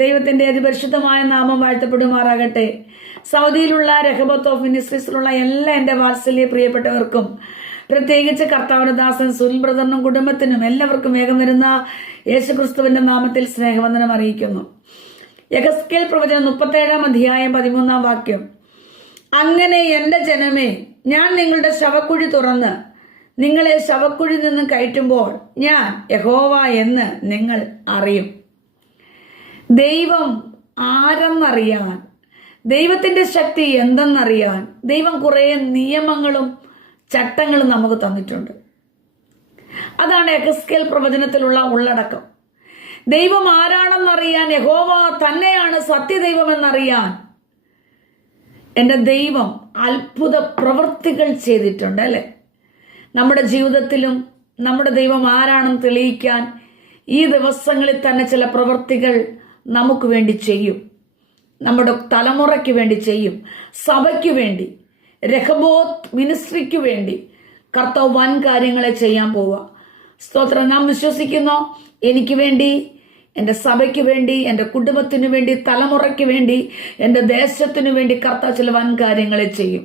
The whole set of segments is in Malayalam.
ദൈവത്തിന്റെ അതിപരിശുദ്ധമായ നാമം വാഴ്ത്തപ്പെടുമാറാകട്ടെ. സൗദിയിലുള്ള രഹബത്ത് ഓഫ് മിനിസ്ട്രീസിലുള്ള എല്ലാ എൻ്റെ വാത്സല്യ പ്രിയപ്പെട്ടവർക്കും, പ്രത്യേകിച്ച് കർത്താവിന്റെ ദാസൻ സുനിൽ ബ്രദറിനും കുടുംബത്തിനും എല്ലാവർക്കും വേഗം വരുന്ന യേശുക്രിസ്തുവിന്റെ നാമത്തിൽ സ്നേഹവന്ദനം അറിയിക്കുന്നു. യെഹെസ്കേൽ പ്രവചനം 37 അധ്യായം 13 വാക്യം. അങ്ങനെ എൻ്റെ ജനമേ, ഞാൻ നിങ്ങളുടെ ശവക്കുഴി തുറന്ന് നിങ്ങളെ ശവക്കുഴി നിന്ന് കയറ്റുമ്പോൾ ഞാൻ യഹോവ എന്ന് നിങ്ങൾ അറിയും. ദൈവം ആരെന്നറിയാൻ, ദൈവത്തിന്റെ ശക്തി എന്തെന്നറിയാൻ ദൈവം കുറേ നിയമങ്ങളും ചട്ടങ്ങളും നമുക്ക് തന്നിട്ടുണ്ട്. അതാണ് യെഹെസ്കേൽ പ്രവചനത്തിലുള്ള ഉള്ളടക്കം. ദൈവം ആരാണെന്നറിയാൻ, യഹോവ തന്നെയാണ് സത്യദൈവമെന്നറിയാൻ എൻ്റെ ദൈവം അത്ഭുത പ്രവൃത്തികൾ ചെയ്തിട്ടുണ്ട് അല്ലെ? നമ്മുടെ ജീവിതത്തിലും നമ്മുടെ ദൈവം ആരാണെന്ന് തെളിയിക്കാൻ ഈ ദിവസങ്ങളിൽ തന്നെ ചില പ്രവൃത്തികൾ നമുക്ക് വേണ്ടി ചെയ്യും. നമ്മുടെ തലമുറയ്ക്ക് വേണ്ടി ചെയ്യും. സഭയ്ക്ക് വേണ്ടി, രഹബോത്ത് മിനിസ്ട്രിക്ക് വേണ്ടി കർത്താവ് വൻ കാര്യങ്ങളെ ചെയ്യാൻ പോവുക. സ്തോത്രം. നാം വിശ്വസിക്കുന്നു, എനിക്ക് വേണ്ടി, എൻ്റെ സഭയ്ക്ക് വേണ്ടി, എൻ്റെ കുടുംബത്തിനു വേണ്ടി, തലമുറയ്ക്ക് വേണ്ടി, എൻ്റെ ദേശത്തിനു വേണ്ടി കർത്താവ് ചില വൻ കാര്യങ്ങളെ ചെയ്യും.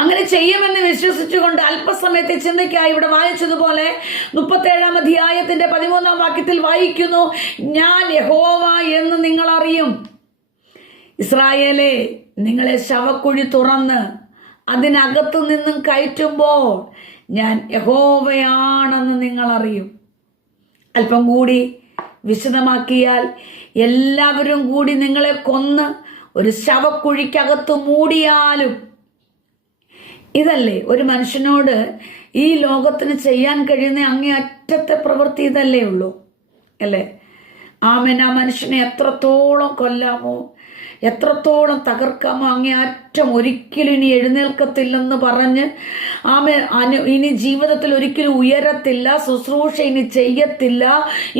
അങ്ങനെ ചെയ്യുമെന്ന് വിശ്വസിച്ചുകൊണ്ട് അല്പസമയത്തെ ചിന്തയ്ക്കായി ഇവിടെ വായിച്ചതുപോലെ 37 അധ്യായത്തിന്റെ 13 വാക്യത്തിൽ വായിക്കുന്നു, ഞാൻ യഹോവ എന്ന് നിങ്ങൾ അറിയും. ഇസ്രായേലേ, നിങ്ങളെ ശവക്കുഴി തുറന്ന് അതിനകത്തു നിന്നും കയറ്റുമ്പോൾ ഞാൻ യഹോവയാണെന്ന് നിങ്ങൾ അറിയും. അല്പം കൂടി വിശദമാക്കിയാൽ, എല്ലാവരും കൂടി നിങ്ങളെ കൊന്ന് ഒരു ശവക്കുഴിക്കകത്ത് മൂടിയാലും, ഇതല്ലേ ഒരു മനുഷ്യനോട് ഈ ലോകത്തിന് ചെയ്യാൻ കഴിയുന്ന അങ്ങേ അറ്റത്തെ പ്രവൃത്തി? ഇതല്ലേ ഉള്ളൂ അല്ലേ? ആമേൻ. ആ മനുഷ്യനെ എത്രത്തോളം കൊല്ലാമോ, എത്രത്തോളം തകർക്കാമോ, അങ്ങേ അറ്റം ഒരിക്കലും ഇനി എഴുന്നേൽക്കത്തില്ലെന്ന് പറഞ്ഞ് ഇനി ജീവിതത്തിൽ ഒരിക്കലും ഉയരത്തില്ല, ശുശ്രൂഷ ഇനി ചെയ്യത്തില്ല,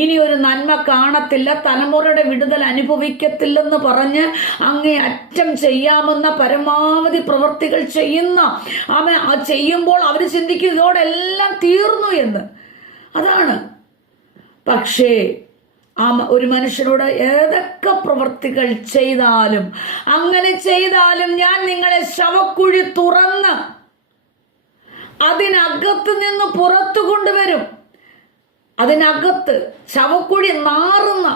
ഇനി ഒരു നന്മ കാണത്തില്ല, തലമുറയുടെ വിടുതൽ അനുഭവിക്കത്തില്ലെന്ന് പറഞ്ഞ് അങ്ങേ അറ്റം ചെയ്യാമെന്ന പരമാവധി പ്രവൃത്തികൾ ചെയ്യുന്ന ചെയ്യുമ്പോൾ അവർ ചിന്തിക്കും ഇതോടെല്ലാം തീർന്നു എന്ന്. അതാണ്. പക്ഷേ ഒരു മനുഷ്യനോട് ഏതൊക്കെ പ്രവൃത്തികൾ ചെയ്താലും, അങ്ങനെ ചെയ്താലും ഞാൻ നിങ്ങളെ ശവക്കുഴി തുറന്ന് അതിനകത്ത് നിന്ന് പുറത്തു കൊണ്ടുവരും. അതിനകത്ത് ശവക്കുഴി നാറുന്ന,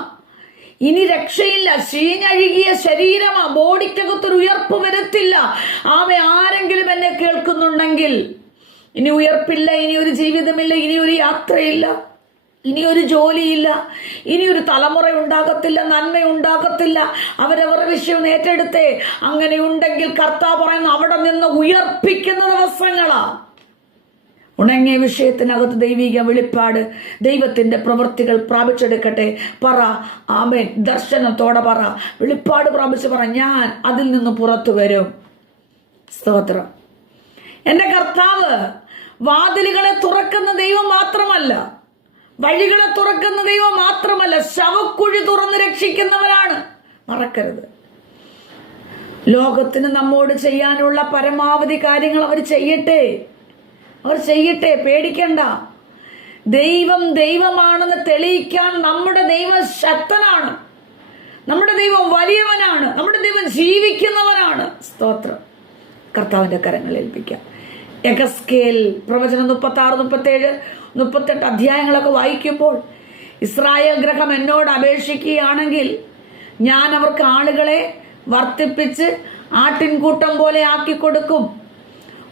ഇനി രക്ഷയില്ല, ചീഞ്ഞഴുകിയ ശരീരമാ, ബോഡിക്കകത്തൊരു ഉയർപ്പ് വരത്തില്ല. ആരെങ്കിലും എന്നെ കേൾക്കുന്നുണ്ടെങ്കിൽ, ഇനി ഉയർപ്പില്ല, ഇനി ഒരു ജീവിതമില്ല, ഇനി ഒരു യാത്രയില്ല, ഇനിയൊരു ജോലിയില്ല, ഇനിയൊരു തലമുറ ഉണ്ടാകത്തില്ല, നന്മ ഉണ്ടാകത്തില്ല, അവരവരുടെ വിഷയം ഏറ്റെടുത്തേ. അങ്ങനെ ഉണ്ടെങ്കിൽ കർത്താവ് പറയുന്നു, അവിടെ നിന്ന് ഉയർപ്പിക്കുന്ന ദിവസങ്ങളാ. ഉണങ്ങിയ വിഷയത്തിനകത്ത് ദൈവിക വെളിപ്പാട്, ദൈവത്തിന്റെ പ്രവൃത്തികൾ പ്രാപിച്ചെടുക്കട്ടെ. പറ ആമേൻ. ദർശനത്തോടെ പറ, വെളിപ്പാട് പ്രാപിച്ച് പറ, ഞാൻ അതിൽ നിന്ന് പുറത്തു വരും. സ്തോത്രം. എന്റെ കർത്താവ് വാതിലുകളെ തുറക്കുന്ന ദൈവം മാത്രമല്ല, വഴികളെ തുറക്കുന്ന ദൈവം മാത്രമല്ല, ശവക്കുഴി തുറന്ന് രക്ഷിക്കുന്നവരാണ്. മറക്കരുത്. ലോകത്തിന് നമ്മോട് ചെയ്യാനുള്ള പരമാവധി കാര്യങ്ങൾ അവർ ചെയ്യട്ടെ, അവർ ചെയ്യട്ടെ, പേടിക്കണ്ട. ദൈവം ദൈവമാണെന്ന് തെളിയിക്കാൻ നമ്മുടെ ദൈവം ശക്തനാണ്, നമ്മുടെ ദൈവം വലിയവനാണ്, നമ്മുടെ ദൈവം ജീവിക്കുന്നവനാണ്. സ്തോത്രം. കർത്താവിന്റെ കരങ്ങളിൽ ഏൽപ്പിക്കാം. യെഹെസ്കേൽ പ്രവചനം 36, 37, 38 അധ്യായങ്ങളൊക്കെ വായിക്കുമ്പോൾ, ഇസ്രായേൽ ഗ്രഹം എന്നോട് അപേക്ഷിക്കുകയാണെങ്കിൽ ഞാൻ അവർക്ക് ആളുകളെ വർദ്ധിപ്പിച്ച് ആട്ടിൻകൂട്ടം പോലെ ആക്കിക്കൊടുക്കും.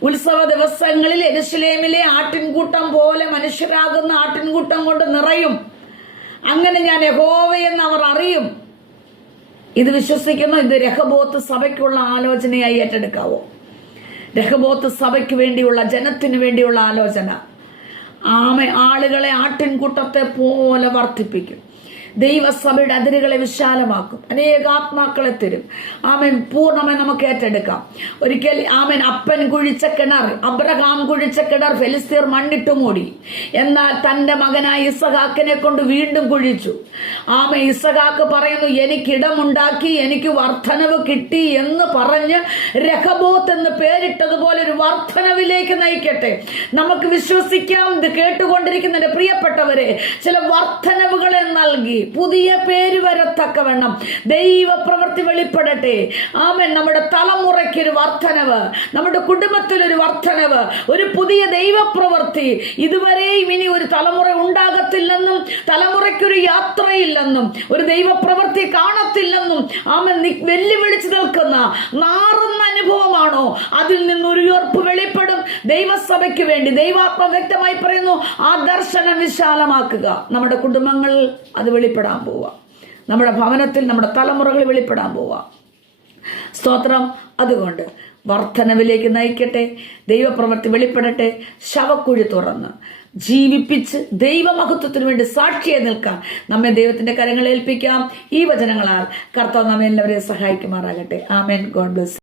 ഉത്സവ ദിവസങ്ങളിൽ യെരൂശലേമിലെ ആട്ടിൻകൂട്ടം പോലെ മനുഷ്യരാകുന്ന ആട്ടിൻകൂട്ടം കൊണ്ട് നിറയും. അങ്ങനെ ഞാൻ യഹോവയെന്ന് അവർ അറിയും. ഇത് വിശ്വസിക്കുന്നു. ഇത് രഹബോത്ത് സഭയ്ക്കുള്ള ആലോചനയായി ഏറ്റെടുക്കാവോ? രഹബോത്ത് സഭയ്ക്ക് വേണ്ടിയുള്ള, ജനത്തിനു വേണ്ടിയുള്ള ആലോചന. ആളുകളെ ആട്ടിൻകൂട്ടത്തെ പോലെ വർദ്ധിപ്പിക്കും. ദൈവസഭയുടെ അതിരുകളെ വിശാലമാക്കും. അനേക ആത്മാക്കളെ തരും. ആമേൻ. പൂർണ്ണമായി നമുക്ക് ഏറ്റെടുക്കാം. ഒരിക്കൽ അപ്പൻ കുഴിച്ച കിണർ, അബ്രഹാം കുഴിച്ച കിണർ ഫെലിസ്തീർ മണ്ണിട്ട് മൂടി. എന്നാൽ തന്റെ മകനായ ഇസഹാക്കിനെ കൊണ്ട് വീണ്ടും കുഴിച്ചു. ഇസഹാക്ക് പറയുന്നു, എനിക്കിടമുണ്ടാക്കി, എനിക്ക് വർധനവ് കിട്ടി എന്ന് പറഞ്ഞ് രഹബോത്ത് എന്ന് പേരിട്ടതുപോലെ ഒരു വർധനവിലേക്ക് നയിക്കട്ടെ. നമുക്ക് വിശ്വസിക്കാം. ഇത് കേട്ടുകൊണ്ടിരിക്കുന്ന പ്രിയപ്പെട്ടവരെ, ചില വർധനവുകളെ നൽകി പുതിയ പേര് വരത്തക്കവണ്ണം ദൈവപ്രവൃത്തി വെളിപ്പെടട്ടെ. ആമേൻ. നമ്മുടെ തലമുറയ്ക്കൊരു വർധനവ്, നമ്മുടെ കുടുംബത്തിലൊരു വർധനവ്, ഒരു പുതിയ ദൈവപ്രവൃത്തി. ഇതുവരെയും ഇനി ഒരു തലമുറ ഉണ്ടാകത്തില്ലെന്നും തലമുറയ്ക്കൊരു യാത്രയില്ലെന്നും ഒരു ദൈവപ്രവൃത്തി കാണത്തില്ലെന്നും ആമേൻ വെല്ലുവിളിച്ചു നിൽക്കുന്ന നാറുന്ന അനുഭവമാണോ, അതിൽ നിന്നൊരു ഉയർപ്പ് വെളിപ്പെടും. ദൈവസഭയ്ക്ക് വേണ്ടി ദൈവാത്മ വ്യക്തമായി പറയുന്നു, ആ ദർശനം വിശാലമാക്കുക. നമ്മുടെ കുടുംബങ്ങളിൽ അത് വെളിപ്പെടാൻ പോവുക, നമ്മുടെ ഭവനത്തിൽ നമ്മുടെ തലമുറകൾ വെളിപ്പെടാൻ പോവുക. സ്തോത്രം. അതുകൊണ്ട് വർധനവിലേക്ക് നയിക്കട്ടെ, ദൈവപ്രവൃത്തി വെളിപ്പെടട്ടെ. ശവക്കുഴി തുറന്ന് ജീവിപ്പിച്ച് ദൈവമഹത്വത്തിന് വേണ്ടി സാക്ഷിയായി നിൽക്കാൻ നമ്മെ ദൈവത്തിന്റെ കരങ്ങളിൽ ഏൽപ്പിക്കാം. ഈ വചനങ്ങളാൽ കർത്താവ് നമ്മെ എല്ലാവരെയും സഹായിക്കുമാറാകട്ടെ. ആമേൻ. God bless.